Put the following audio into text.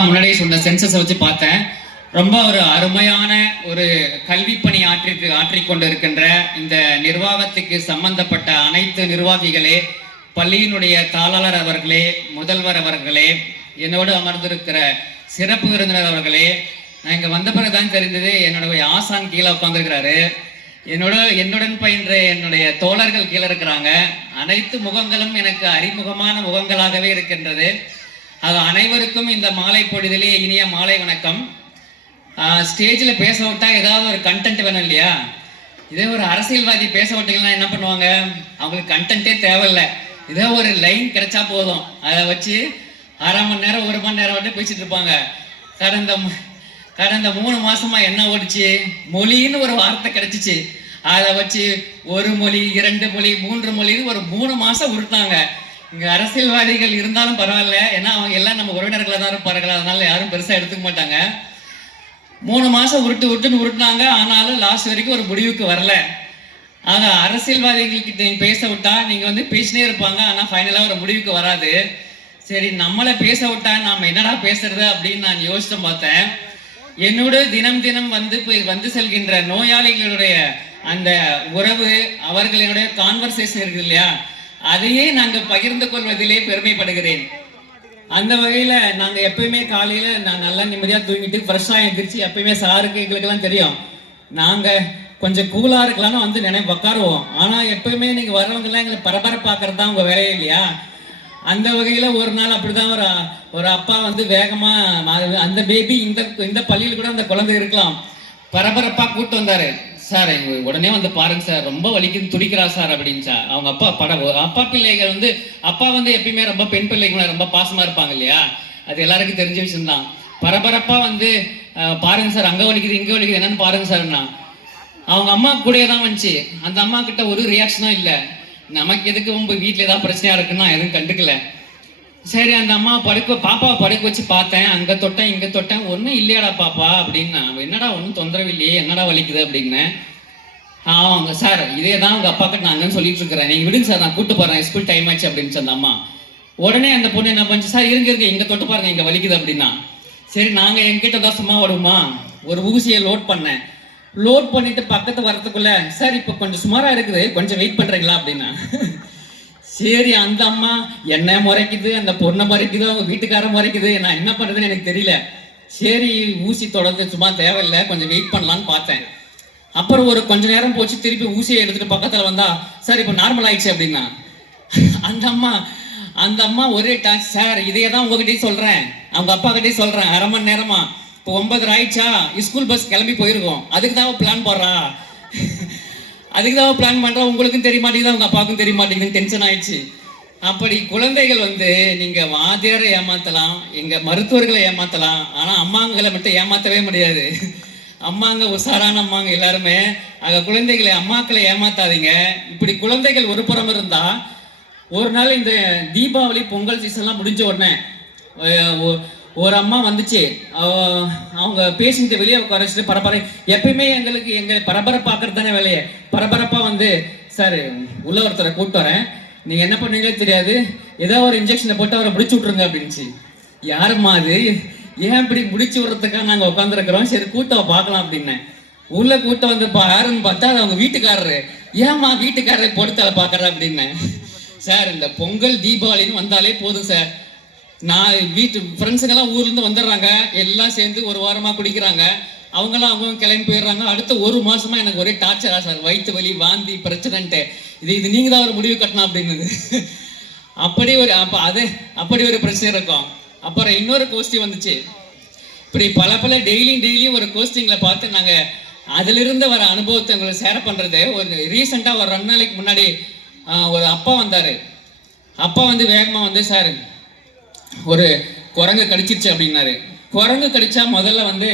தான் முன்னாடியே சொன்ன சென்சஸை வச்சு பார்த்தேன். ரொம்ப ஒரு அருமையான ஒரு கல்வி பணி ஆற்றிக்கொண்டு இருக்கின்ற இந்த நிர்வாகத்துக்கு சம்பந்தப்பட்ட அனைத்து நிர்வாகிகளே, பள்ளியினுடைய தாளாளர் அவர்களே, முதல்வர் அவர்களே, என்னோடு அமர்ந்திருக்கிற சிறப்பு விருந்தினர் அவர்களே, நான் இங்கே வந்த பிறகுதான் தெரிந்தது என்னுடைய ஆசான் கீழே உட்காந்துருக்கிறாரு. என்னுடன் பயின்ற என்னுடைய தோழர்கள் கீழே இருக்கிறாங்க. அனைத்து முகங்களும் எனக்கு அறிமுகமான முகங்களாகவே இருக்கின்றது. அது அனைவருக்கும் இந்த மாலை பொழுதிலே இனிய மாலை வணக்கம். ஸ்டேஜில் பேச விட்டா ஏதாவது ஒரு கண்டென்ட் வேணும் இல்லையா? இதே ஒரு அரசியல்வாதி பேச விட்டீங்கன்னா என்ன பண்ணுவாங்க? அவங்களுக்கு கண்டென்ட்டே தேவையில்லை, இதே ஒரு லைன் கிடைச்சா போதும், அதை வச்சு அரை மணி நேரம் 1 மணி நேரம் வந்து பேசிட்டு இருப்பாங்க. கடந்த 3 மாசமா என்ன ஓடிச்சு? மொழின்னு ஒரு வார்த்தை கிடைச்சிச்சு, அதை வச்சு 1 மொழி 2 மொழி 3 மொழின்னு ஒரு 3 மாசம் உருட்டாங்க. இங்க அரசியல்வாதிகள் இருந்தாலும் பரவாயில்ல, ஏன்னா அவங்க எல்லாம் நம்ம உறவினர்களை தான் இருப்பார்கள், அதனால யாரும் பெருசா எடுத்துக்க மாட்டாங்க. 3 மாசம் உருட்டுனாங்க. ஆனாலும் லாஸ்ட் வரைக்கும் ஒரு முடிவுக்கு வரல. ஆக அரசியல்வாதிகள்கிட்ட பேச விட்டா நீங்க வந்து பேசினே இருப்பாங்க, ஆனா ஃபைனலா ஒரு முடிவுக்கு வராது. சரி, நம்மளை பேச விட்டா நாம என்னடா பேசுறது அப்படின்னு நான் யோசிச்சு பார்த்தேன். என்னோட தினம் வந்து செல்கின்ற நோயாளிகளுடைய அந்த உறவு, அவர்களுடைய கான்வர்சேஷன் இருக்கு இல்லையா, அதையே நாங்கள் பகிர்ந்து கொள்வதிலே பெருமைப்படுகிறேன். அந்த வகையில் நாங்கள் எப்பயுமே காலையில் நான் நல்லா நிம்மதியாக தூங்கிட்டு ஃப்ரெஷ்ஷாக எழுந்திரிச்சு, எப்பயுமே சாருக்கு எங்களுக்கெல்லாம் தெரியும் நாங்கள் கொஞ்சம் கூலாக இருக்கலாம்னு வந்து உட்காருவோம். ஆனால் எப்பயுமே நீங்கள் வர்றவங்கெல்லாம் எங்களை பரபரப்பாக்குறது தான் உங்கள் வேலையே இல்லையா? அந்த வகையில் ஒரு நாள் அப்படிதான் ஒரு அப்பா வந்து வேகமாக அந்த பேபி இந்த பள்ளியில் கூட அந்த குழந்தை இருக்கலாம், பரபரப்பாக கூப்பிட்டு வந்தார். சார் உடனே வந்து பாருங்க சார், ரொம்ப வலிக்குது, துடிக்கிறா சார் அப்படின்ச்சா. அவங்க அப்பா பிள்ளைகள் வந்து அப்பா வந்து எப்பயுமே ரொம்ப பெண் பிள்ளைகளை ரொம்ப பாசமாக இருப்பாங்க இல்லையா? அது எல்லாருக்கும் தெரிஞ்ச விஷயம்தான். பரபரப்பாக வந்து பாருங்க சார், அங்கே வலிக்குது இங்கே வலிக்குது என்னன்னு பாருங்க சார்னா. அவங்க அம்மா கூடயே தான் வந்துச்சு. அந்த அம்மா கிட்ட ஒரு ரியாக்ஷனும் இல்லை. நமக்கு எதுக்கு ரொம்ப வீட்டில் ஏதாவது பிரச்சனையா இருக்குன்னா எதுவும் கண்டுக்கல. சரி, அந்த அம்மா பாப்பாவை படுக்க வச்சு பார்த்தேன், அங்கே தொட்டேன் இங்கே தொட்டேன், ஒன்றும் இல்லையாடா பாப்பா அப்படின்னா. என்னடா ஒன்றும் தொந்தரவு இல்லையே, என்னடா வலிக்குது அப்படின்னு. அவங்க சார் இதே தான் உங்கள் அப்பா கிட்ட நான் சொல்லிட்டு இருக்கிறேன், நீங்கள் விடுங்க சார், நான் கூப்பிட்டு போகிறேன், ஸ்கூல் டைம் ஆச்சு அப்படின்னு அந்த அம்மா. உடனே அந்த பொண்ணு என்ன பண்ணுச்சு, சார் இருங்க இங்கே தொட்டு பாருங்க, இங்கே வலிக்குது அப்படின்னா. சரி, நாங்கள் என்கிட்ட தான் சும்மா விடுமா, ஒரு ஊசியை லோட் பண்ணேன். லோட் பண்ணிட்டு பக்கத்து வரத்துக்குள்ள, சார் இப்போ கொஞ்சம் சுமாராக இருக்குது, கொஞ்சம் வெயிட் பண்ணுறீங்களா அப்படின்னா. சரி, அந்த அம்மா என்ன முறைக்குது, அந்த பொண்ணை முறைக்குது, அவங்க வீட்டுக்கார முறைக்குது, நான் என்ன பண்ணுறதுன்னு எனக்கு தெரியல. சரி, ஊசி தொடர்ந்து சும்மா தேவையில்லை, கொஞ்சம் வெயிட் பண்ணலான்னு பார்த்தேன். அப்புறம் ஒரு கொஞ்ச நேரம் போச்சு, திருப்பி ஊசியை எடுத்துட்டு பக்கத்தில் வந்தா, சார் இப்போ நார்மல் ஆயிடுச்சு அப்படின்னா. அந்த அம்மா ஒரே டான்ஸ், சார் இதே தான் உங்ககிட்டயே சொல்கிறேன், அவங்க அப்பா கிட்டே சொல்கிறேன், அரை மணி நேரமா, இப்போ 9 ஆயிடுச்சா, ஸ்கூல் பஸ் கிளம்பி போயிருக்கோம், அதுக்கு தான் பிளான் போடுறா, அதுக்கு தான் பிளான் பண்ணுறா, உங்களுக்கும் தெரிய மாட்டேங்குது, அவங்க அப்பாவுக்கும் தெரிய மாட்டேங்குதுன்னு டென்ஷன் ஆயிடுச்சு. அப்படி குழந்தைகள் வந்து நீங்கள் வாத்தியாரை ஏமாற்றலாம், எங்கள் மருத்துவர்களை ஏமாற்றலாம், ஆனால் அம்மாங்களை மட்டும் ஏமாற்றவே முடியாது. அம்மாங்க உஷாரான அம்மாங்க எல்லாருமே. ஆக குழந்தைகளை அம்மாக்களை ஏமாத்தாதீங்க. இப்படி குழந்தைகள் ஒரு புறம் இருந்தால், ஒரு நாள் இந்த தீபாவளி பொங்கல் சீசன்லாம் முடிஞ்ச உடனே ஒரு அம்மா வந்துச்சு. அவங்க பேசிட்டு வெளியே உட்கார வச்சுட்டு பரபர, எப்பயுமே எங்களை பரபரப்பாக்குறது தானே வேலையை. பரபரப்பாக வந்து, சார் உள்ள ஒருத்தரை கூப்பிட்டு வரேன், நீங்கள் என்ன பண்ணுவீங்களே தெரியாது, ஏதோ ஒரு இன்ஜெக்ஷனை போட்டு அவரை முடிச்சு விட்ருங்க அப்படின்ச்சு. யாரும்மா அது, ஏன் இப்படி முடிச்சு விடுறதுக்காக நாங்கள் உட்காந்துருக்குறோம், சரி கூட்டம் பார்க்கலாம் அப்படின்னேன். உள்ள கூட்டம் வந்து யாருன்னு பார்த்தா அது அவங்க வீட்டுக்காரரு. ஏம்மா வீட்டுக்காரரை பொறுத்தலை பார்க்குற அப்படின்னேன். சார் இந்த பொங்கல் தீபாவளின்னு வந்தாலே போதும் சார், நான் வீட்டு ஃப்ரெண்ட்ஸுங்கெல்லாம் ஊர்லேருந்து வந்துடுறாங்க, எல்லாம் சேர்ந்து ஒரு வாரமாக குடிக்கிறாங்க, அவங்களாம் அவங்க கிளம்பி போயிடுறாங்க. அடுத்த 1 மாசமா எனக்கு ஒரே டார்ச்சரா சார், வயிற்று வலி வாந்தி பிரச்சனைன்ட்டு. இது நீங்கள் தான் ஒரு முடிவு கட்டணும் அப்படின்னுது. அப்படி ஒரு பிரச்சனை இருக்கும். அப்புறம் இன்னொரு கோஷ்டி வந்துச்சு. இப்படி பல டெய்லியும் ஒரு கோஷ்டிங்களை பார்த்து நாங்கள் அதிலிருந்து வர அனுபவத்தை உங்களுக்கு ஷேர் பண்ணுறது. ஒரு ரீசெண்டாக ஒரு 2 நாளைக்கு முன்னாடி ஒரு அப்பா வந்தார். அப்பா வந்து வேகமாக வந்து, சார் ஒரு குரங்கு கடிச்சிருச்சு அப்படின்னாரு. குரங்கு கடிச்சா முதல்ல வந்து